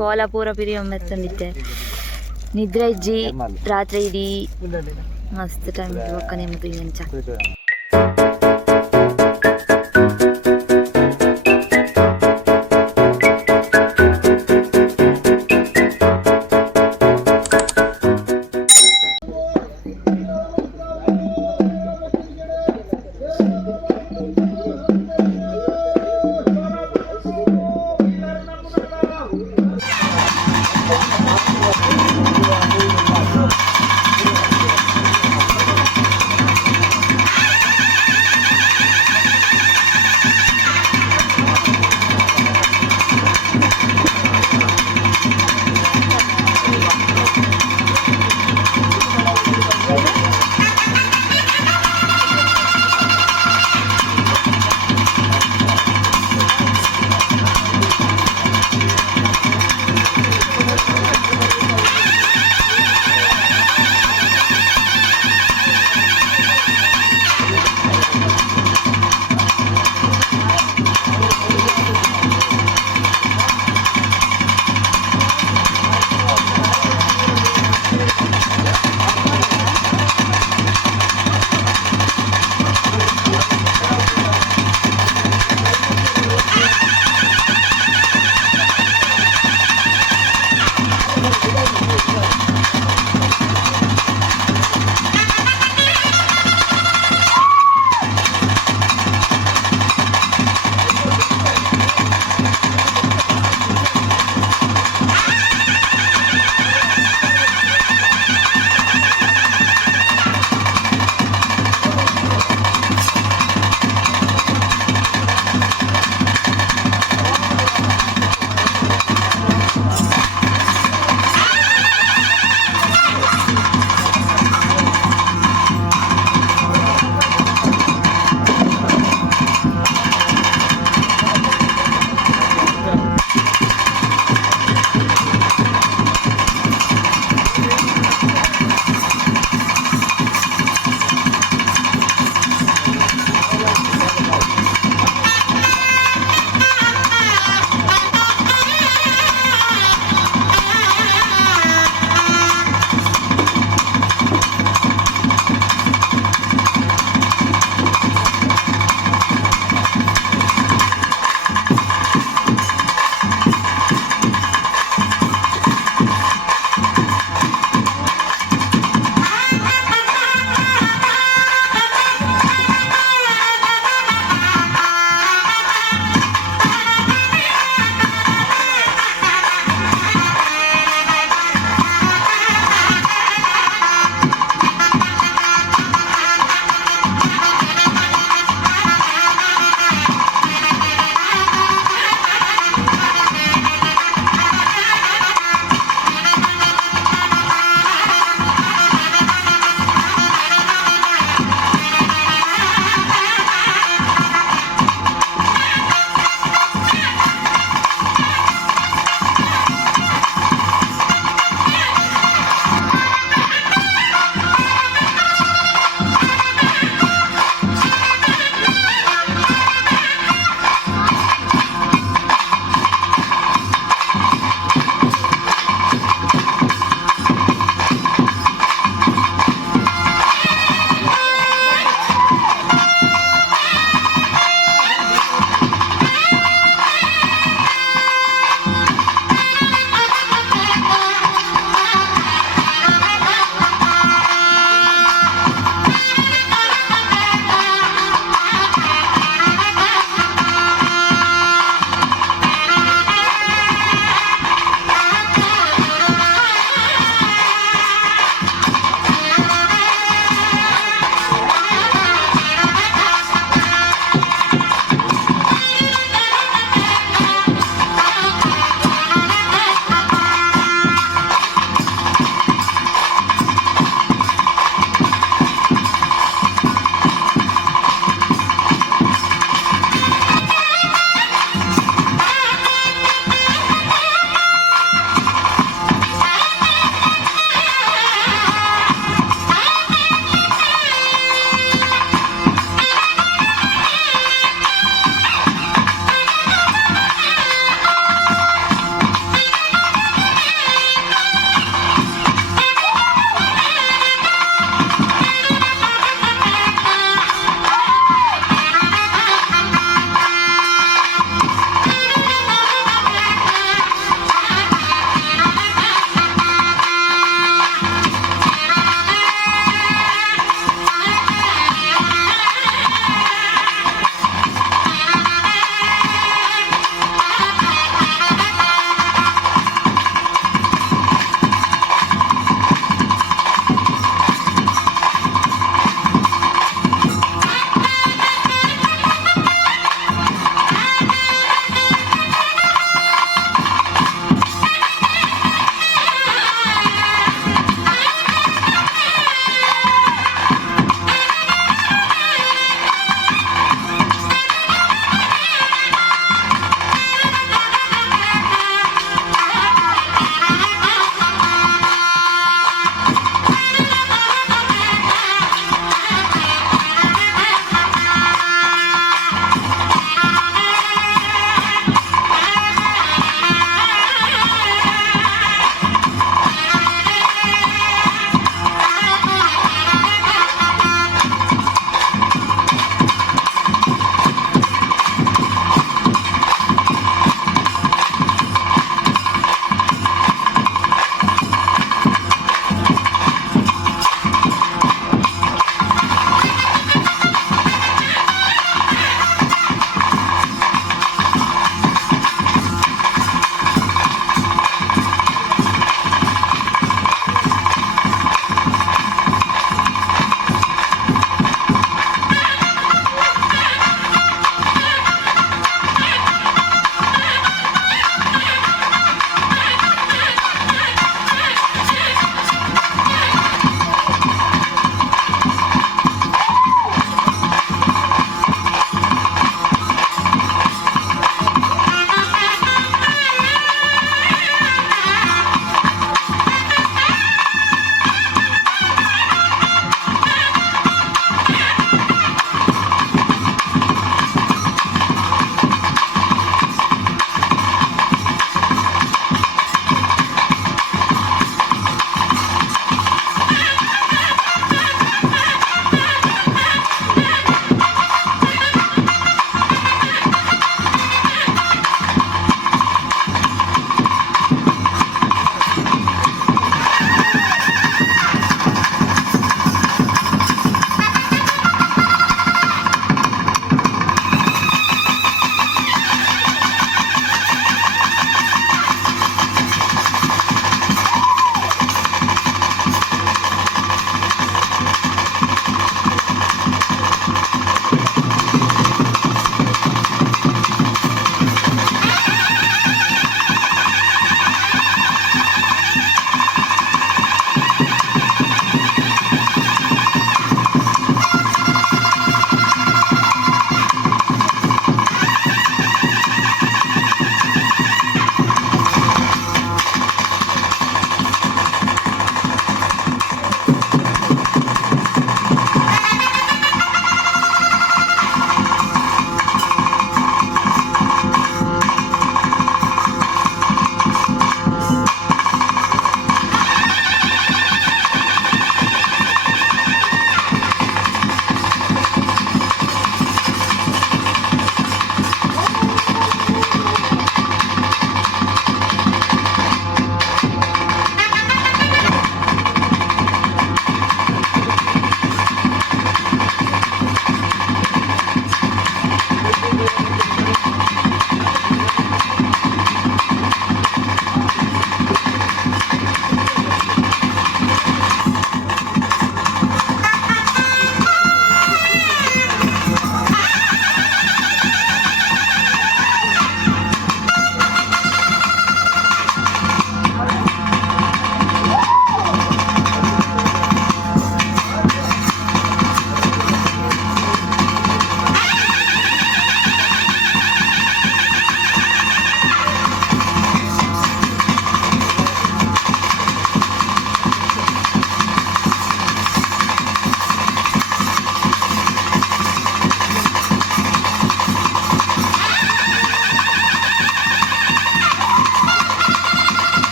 ಕೋಲ ಪೂರ ಪಿರಿಯ ಮೆತ್ತಂದಿತ್ತೆ ನಿದ್ರೆ ಇಜ್ಜಿ ರಾತ್ರಿ ಇಡೀ ಮಸ್ತ್ ಟೈಮ್ ಒಕ್ಕ ನಿಮ್ಮದು ಎಂಚ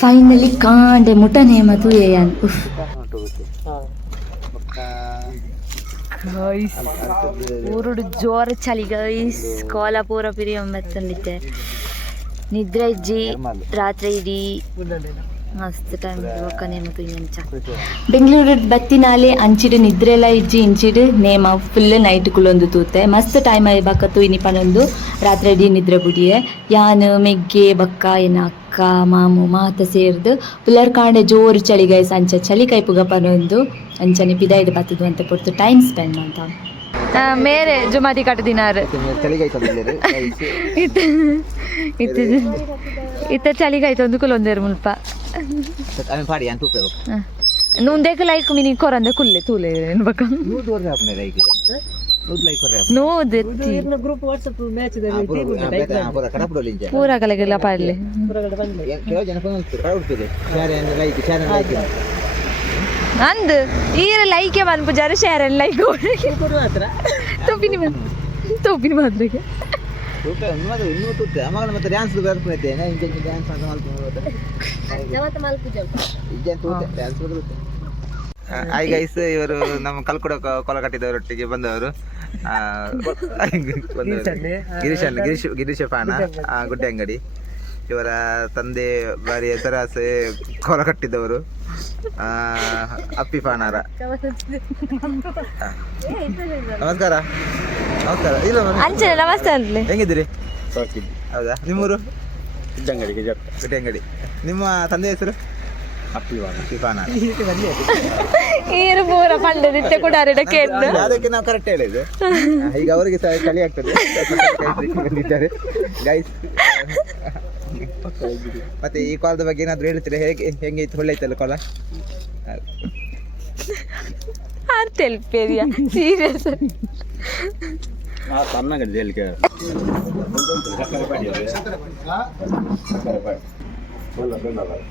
ಫೈನಲಿ ಕಾಂಡೆ ಮುಟನೆ ಮತ್ತು ಏಯನ್ ಗೈಸ್ ಊರುಡು ಜೋರ ಚಳಿ ಗೈಸ್ ಕೋಲ ಪೂರ ಪಿರಿಯ ಮೆತ್ತಂದಿತ್ತೆ ನಿದ್ರೆ ಇಜ್ಜಿ ರಾತ್ರಿ ಇಡೀ ಮಸ್ತ್ ಟೈಮ್ ಒಕ್ಕನೆ ಮತ್ತು ಇಂಚ ಬೆಂಗಳೂರು ಬತ್ತಿನಾಲೆ ಅಂಚಿಡು ನಿದ್ರೆಲ ಇಜ್ಜಿ ಇಂಚಿಡು ನೇಮ ಫುಲ್ ನೈಟ್ ಕುಲೊಂದು ತೂತೆ ಮಸ್ತ್ ಟೈಮ್ ಆಯ್ ಬಕ್ಕತ್ತು ಇನಿ ಪನೊಂದು ರಾತ್ರಿ ಇಡೀ ನಿದ್ರೆ ಬುಡಿಯೆ ಯಾನ್ ಮೆಗ್ಗೆ ಬಕ್ಕ ಏನ ಅಕ್ಕ ಮಾಮು ಮಾತ ಸೇರ್ದು ಪುಲರ್ ಕಾಂಡೆ ಜೋರು ಚಳಿ ಗೈಸ್ ಅಂಚ ಚಳಿ ಕೈಪುಗ ಪನೊಂದು ಅಂಚನೆ ಪಿದಾಯ್ದು ಬತ್ತದು ಅಂತ ಪೊರ್ತು ಟೈಮ್ ಸ್ಪೆಂಡ್ ಅಂತ ಮೇರೆ ಜುಮಾದಿ ಕಟ್ ದಿನಾರು ಇತ್ತ ಚಳಿಗಾಯ್ತು ಒಂದು ಕುಲೊಂದೇರು ಮುಲ್ಪ ನೂಂದೇಕ ಲೈಕ್ ಮಿನಿ ಕೊರಂದೆ ಕುಲ್ಲೆ ತೂಲೆ ಎನ್ಬೇಕ ಗ್ರೂಪ್ ವಾಟ್ಸ್ಆಪ್ ಮ್ಯಾಚ್ ಪೂರ ಕಲೆಗೆಲ್ಲ ಪಾಡ್ಲೆ ಅಂದ್ ಈರ ಲೈಕೆ ಮನ್ಪು ಜರ ಶೇರ್ ಲೈಕ್ ತೋಪಿನಿ ತೋಪಿನಿ ಮಾತ್ರೆಗೆ ಹಾಯ್ ಗೈಸ್, ಇವರು ನಮ್ಮ ಕಲ್ಕುಡ ಕೊಲ ಕಟ್ಟಿದವರೊಟ್ಟಿಗೆ ಬಂದವರು. ಗಿರೀಶ ಪಾನ ಗುಡ್ಡೆ ಅಂಗಡಿ. ಇವರ ತಂದೆ ಬಾರಿ ಹೆಸರಾಸೆ ಕೊಲ ಕಟ್ಟಿದವರು ಅಪ್ಪಿ ಪಾನಾರ. ನಮಸ್ಕಾರ. ನಮಸ್ಕಾರ. ಇಲ್ಲ ನಮಸ್ತೆ. ಹೆಂಗಿದ್ದೀರಿ? ಹೌದಾ? ನಿಮ್ಮೂರು? ಗುಡ್ಡೆ ಅಂಗಡಿ. ನಿಮ್ಮ ತಂದೆ ಹೆಸರು? ಅದಕ್ಕೆ ನಾವು ಕರೆಕ್ಟ್ ಹೇಳಿದ್ದು. ಈಗ ಅವರಿಗೆ ಚಳಿ ಆಗ್ತದೆ ಬಂದಿದ್ದಾರೆ ಗೈಸ್. ಮತ್ತೆ ಈ ಕಾಲದ ಬಗ್ಗೆ ಏನಾದ್ರು ಹೇಳ್ತೀರಾ? ಹೆಂಗೆ ಇತ್ತು? ಒಳ್ಳೆ ಇತ್ತಲ್ಲ ಕಾಲ? ಸೀರಿಯಸ್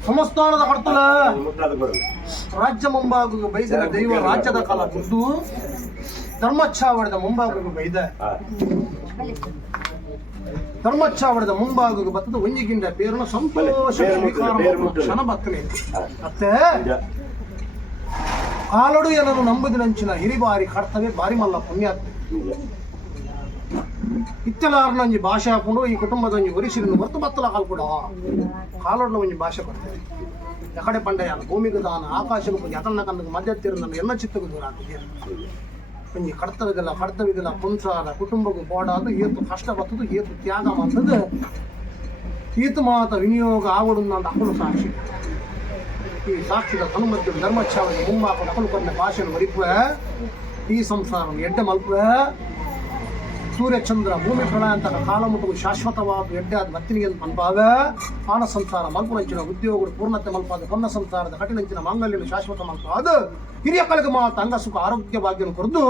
ಸಂಸ್ಥಾನದ ಕರ್ತಲ ರಾಜ್ಯ ಮುಂಭಾಗ ಬೈದ ದೈವ ರಾಜ್ಯದ ಕಾಲ ಕುದ್ದು ಧರ್ಮಚ್ಛಾವಣದ ಮುಂಭಾಗಕ್ಕೆ ಬೈದ ಧರ್ಮಚ್ಛಾವಣದ ಮುಂಭಾಗಕ್ಕೆ ಬತ್ತದ ಒಂಜಿಗಿಂಡ ಪೇರನ್ನು ಸಂತೋಷ ಸ್ವೀಕಾರ ಕ್ಷಣ ಬತ್ತನೆ. ಮತ್ತೆ ಕಾಲಡು ಏನನ್ನು ನಂಬುದಿನಂಚಿನ ಹಿರಿಬಾರಿ ಕರ್ತವ್ಯ ಬಾರಿ ಮಲ್ಲ ಪುಣ್ಯಾತ್ಮ ಇತ್ತೆಲಾರ್ನಂಜಿ ಭಾಷೆ ಹಾಕೊಂಡು ಈ ಕುಟುಂಬದಂಜಿ ಒರಿಸಿರಿನ ಹೊರತು ಬತ್ತಲ ಕಾಲ್ಕೊಡ ಕಾಲೋಡ್ಲ ಒಂಜಿ ಭಾಷೆ ಕೊಡ್ತೇವೆ. ಎಕಡೆ ಪಂಡಯ ಭೂಮಿಗೆ ದಾನ ಆಕಾಶಕ್ಕೆ ಯತನ್ನ ಕಂದಕ್ಕೆ ಮಧ್ಯತ್ತಿರ ನನ್ನ ಎಲ್ಲ ಚಿತ್ತಗೂ ದೂರ ಆಗ್ತದೆ. ಒಂಜಿ ಕರ್ತವ್ಯದಲ್ಲ ಕುಂಸಾದ ಕುಟುಂಬಕ್ಕೂ ಬೋಡಾದ ಏತು ಕಷ್ಟ ಬರ್ತದು, ಏತು ತ್ಯಾಗ ಮಾಡ್ತದೆ, ಈತು ಮಾತ ವಿನಿಯೋಗ ಆವಡು ಅಂತ ಅಕ್ಕಳು ಸಾಕ್ಷಿ. ಈ ಸಾಕ್ಷಿದ ತನುಮಧ್ಯ ಧರ್ಮಚ್ಛಾವಣಿ ಮುಂಬಾಕೊಂಡು ಅಕ್ಕಳು ಕೊಟ್ಟ ಭಾಷೆಯನ್ನು ಮರಿಪುವ ಈ ಸಂಸಾರವನ್ನು ಎಡ್ಡೆ ಮಲ್ಪುವ ಸೂರ್ಯಚಂದ್ರ ಭೂಮಿ ಪ್ರಳಯ ಅಂತ ಕಾಲಮುಟವು ಶಾಶ್ವತವಾದ ಎಡ್ಡಾದ ಬತ್ತಿನಿಗೆ ಮಲ್ಪಾವ ಪಾನ ಸಂಸಾರ ಮಲ್ಪುನಂಚಿನ ಉದ್ಯೋಗಗಳು ಪೂರ್ಣತೆ ಮಲ್ಪಾದ ಪನ್ನ ಸಂಸಾರದ ಕಠಿಣಂಚಿನ ಮಾಂಗಲ್ಯನು ಶಾಶ್ವತ ಮಲ್ಪಾದ ಹಿರಿಯ ಕಲಿಗೆ ಮಾತ ಅಂಗ ಸುಖ ಆರೋಗ್ಯ ಭಾಗ್ಯನು ಕೊರದು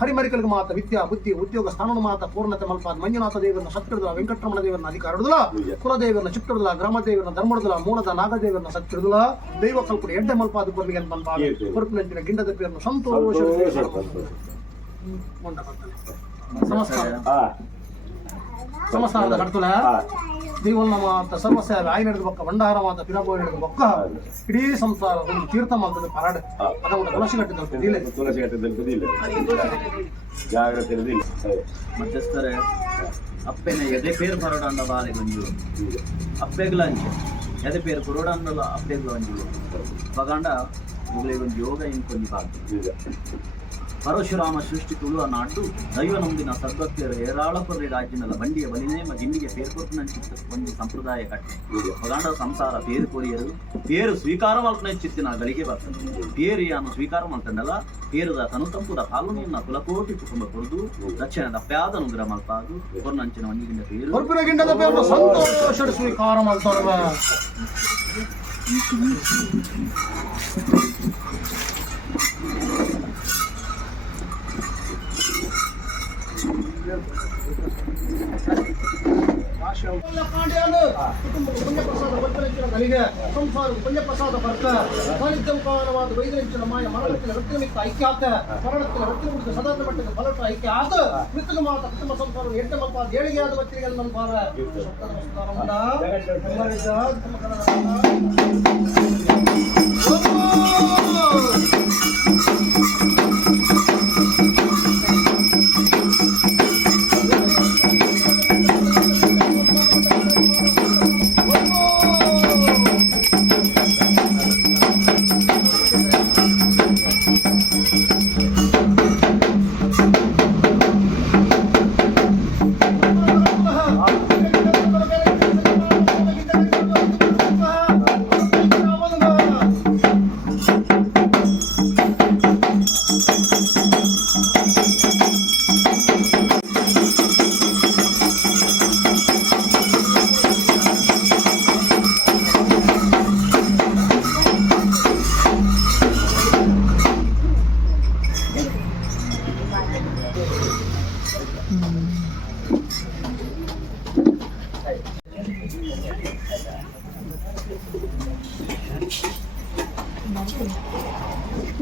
ಕಡಿಮರಿಕಲಿಗೆ ಮಾತ ವಿದ್ಯಾ ಬುದ್ಧಿ ಉದ್ಯೋಗ ಸ್ಥಾನನು ಮಾತ ಪೂರ್ಣತೆ ಮಲ್ಪಾದ ಮಂಜುನಾಥ ದೇವರನ್ನ ಸತ್ತಿಡುದಿಲ್ಲ, ವೆಂಕಟರಮಣ ದೇವರನ್ನ ಅಧಿಕಾರ ಹಿಡಿದಿಲ್ಲ, ಕುಲದೇವರನ್ನ ಚಿಟ್ಟಿಡುದಿಲ್ಲ, ಗ್ರಾಮದೇವರನ್ನ ಧರ್ಮಡಿದಿಲ್ಲ, ಮೂಲದ ನಾಗದೇವರನ್ನ ಸತ್ತಿಡುದಿಲ್ಲ, ದೈವ ಕಲ್ಪನೆ ಎಡ್ಡೆ ಮಲ್ಪಾದ ಕೊರಲಿಗೆ ಮಲ್ಪಾದ ಕೊರಪಿನಂಚಿನ ಗಿಂಡದ ಪೇರನ್ನು ಸಂತೋಷ ಸಮಸ್ತಾನದ ಕರ್ತುಲ ದೇವನ್ನ ಮಾತ ಸರ್ವಸ್ಯಾವ ಆಯಿ ನಡೆದ ಬೊಕ್ಕ ಭಂಡಾರ ಮಾತ ಪಿರಬೋ ನಡೆದ ಬೊಕ್ಕ ಇಡೀ ಸಂಸಾರ ಒಂದು ತೀರ್ಥ ಮಾತದ ಪರಾಡ ಅದನ್ನು ತುಳಸಿ ಕಟ್ಟಿದ ಜಾಗ್ರತೆ ಮಧ್ಯಸ್ಥರೇ ಅಪ್ಪೆನ ಎದೆ ಪೇರು ಪರೋಡಂಡ ಬಾಲೆ ಗಂಜು ಅಪ್ಪೆಗ್ಲಂಚೆ ಎದೆ ಪೇರು ಪರೋಡಂಡಲ ಅಪ್ಪೆಗ್ಲಂಜು ಪಗಂಡ ಮುಗಲೆಗೊಂದು ಯೋಗ ಇಂಕೊಂದು ಬಾಕು ಪರಶುರಾಮ ಸೃಷ್ಟಿ ತುಳುವ ನಾಡು ದೈವ ನಂಬಿನ ಸದ್ಭಕ್ತಿಯರ ಏರಾಳಪುರಿ ರಾಜ್ಯನಲ್ಲ ಬಂಡಿಯ ಬಲಿನೇಮ ಗಿಂಡಿಗೆ ಪೇರ್ಕೊಟ್ಟಿನಂಚಿತ್ತು ಒಂದು ಸಂಪ್ರದಾಯ ಕಟ್ಟಿ ಪಗಾಂಡ ಸಂಸಾರ ಪೇರು ಕೊರಿಯರು ಪೇರು ಸ್ವೀಕಾರ ಮಲ್ಪನಂಚಿತ್ತಿನ ಗಳಿಗೆ ಬರ್ತದೆ. ಪೇರಿಯನ್ನು ಸ್ವೀಕಾರ ಮಾಡ್ಕೊಂಡಲ್ಲ ಪೇರುದ ತನು ತಂಪುದ ಕಾಲೋನಿಯನ್ನ ಕುಲಕೋಟಿ ಕುಟುಂಬ ಕೊರದು ದಕ್ಷಿಣದ ಪ್ಯಾದ ನುಗ್ರ ಮಲ್ಪಾದು ಕೊರ್ನಂಚಿನ ಒಂದಿಗಿಂದ ಪೇರು ಸಂತೋಷ ಸ್ವೀಕಾರ ಮಾಡ್ತಾರ. ಭಾಷೆ ಪಾಂಡ್ಯಾನು ಕುಟುಂಬಕ್ಕೆ ಪುಣ್ಯಪ್ರಸಾದ ಭಕ್ತರಂಚಿನ ಗಳಿಗೆ ಸಂಸಾರಕ್ಕೆ ಪುಣ್ಯಪ್ರಸಾದ ಬರ್ತ ಸಾನ್ನಿಧ್ಯಂ ಕಾರಣವಾದ ವೈದ್ಯರಂಚಿನ ಮಾಯ ಮರಣಕ್ಕೆ ರಕ್ತಮಿತ್ತ ಐಕ್ಯ ಆತ ಮರಣಕ್ಕೆ ರಕ್ತ ಕುಡಿದ ಸದಾದ ಮಟ್ಟಕ್ಕೆ ಫಲಟ ಐಕ್ಯ ಆತ ಮೃತಕ ಮಾತ ಕುಟುಂಬ ಸಂಸಾರ ಎಂಟು ಮಪ್ಪ ಏಳಿಗೆ ಆದ ಬತ್ತಿಗೆ ನನ್ನ ಭಾರ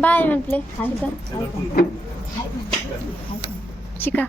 ಬಾಯ್ ಮಕ್ಕಳೇ ಚಿಕ್ಕ